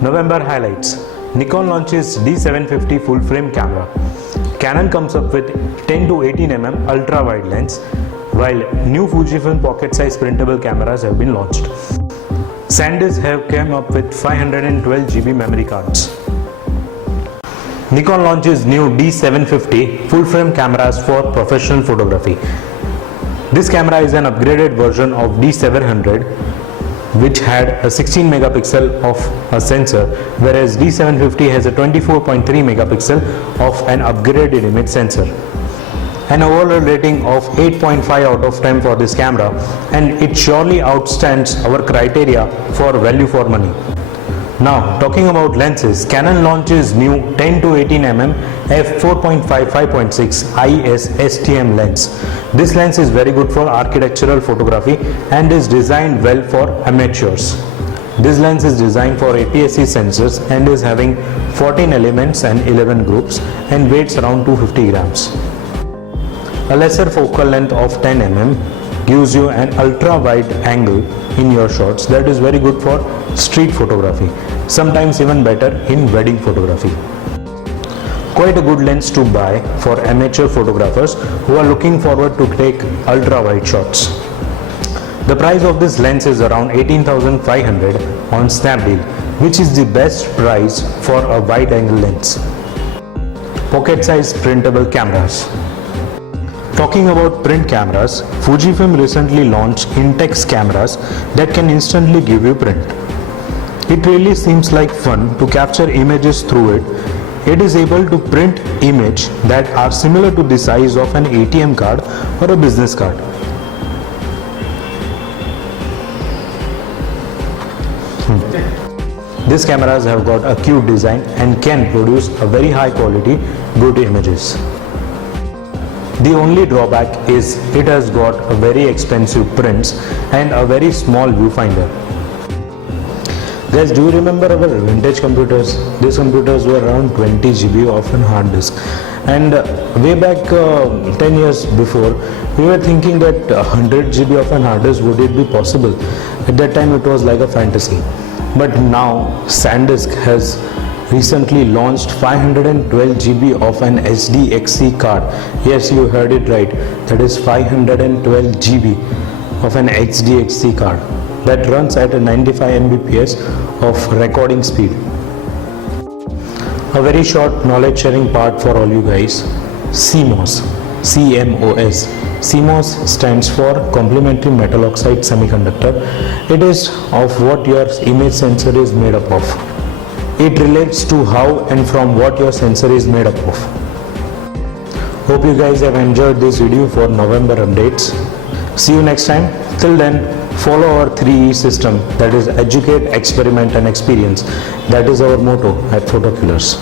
November highlights. Nikon launches D750 full frame camera. Canon comes up with 10 to 18 mm ultra wide lens, while new Fujifilm pocket size printable cameras have been launched. SanDisk have come up with 512 GB memory cards. Nikon launches new D750 full frame cameras for professional photography. This camera is an upgraded version of D700, which had a 16 megapixel of a sensor, whereas D750 has a 24.3 megapixel of an upgraded image sensor. An overall rating of 8.5 out of 10 for this camera, and it surely outstands our criteria for value for money. Now, talking about lenses, Canon launches new 10 to 18 mm f4.5/5.6 IS STM lens. This lens is very good for architectural photography and is designed well for amateurs. This lens is designed for APS-C sensors and is having 14 elements and 11 groups and weighs around 250 grams. A lesser focal length of 10 mm gives you an ultra wide angle in your shots that is very good for street photography, sometimes even better in wedding photography. Quite a good lens to buy for amateur photographers who are looking forward to take ultra wide shots. The price of this lens is around 18,500 on Snapdeal, which is the best price for a wide angle lens. Pocket size printable cameras. Talking about print cameras, Fujifilm recently launched Intex cameras that can instantly give you print. It really seems like fun to capture images through it. It is able to print images that are similar to the size of an ATM card or a business card. These cameras have got a cute design and can produce a very high quality good images. The only drawback is it has got a very expensive prints and a very small viewfinder. Guys, do you remember our vintage computers? These computers were around 20 GB of an hard disk, and way back 10 years before we were thinking that 100 GB of an hard disk, would it be possible? At that time it was like a fantasy, but now SanDisk has recently launched 512 GB of an HDXC card. Yes, you heard it right, that is 512 GB of an HDXC card that runs at a 95 Mbps of recording speed. A very short knowledge sharing part for all you guys. CMOS. CMOS. CMOS stands for complementary metal oxide semiconductor. It is of what your image sensor is made up of. It relates to how and from what your sensor is made up of. Hope you guys have enjoyed this video for November updates. See you next time. Till then, follow our 3E system, that is educate, experiment and experience. That is our motto at Photokillers.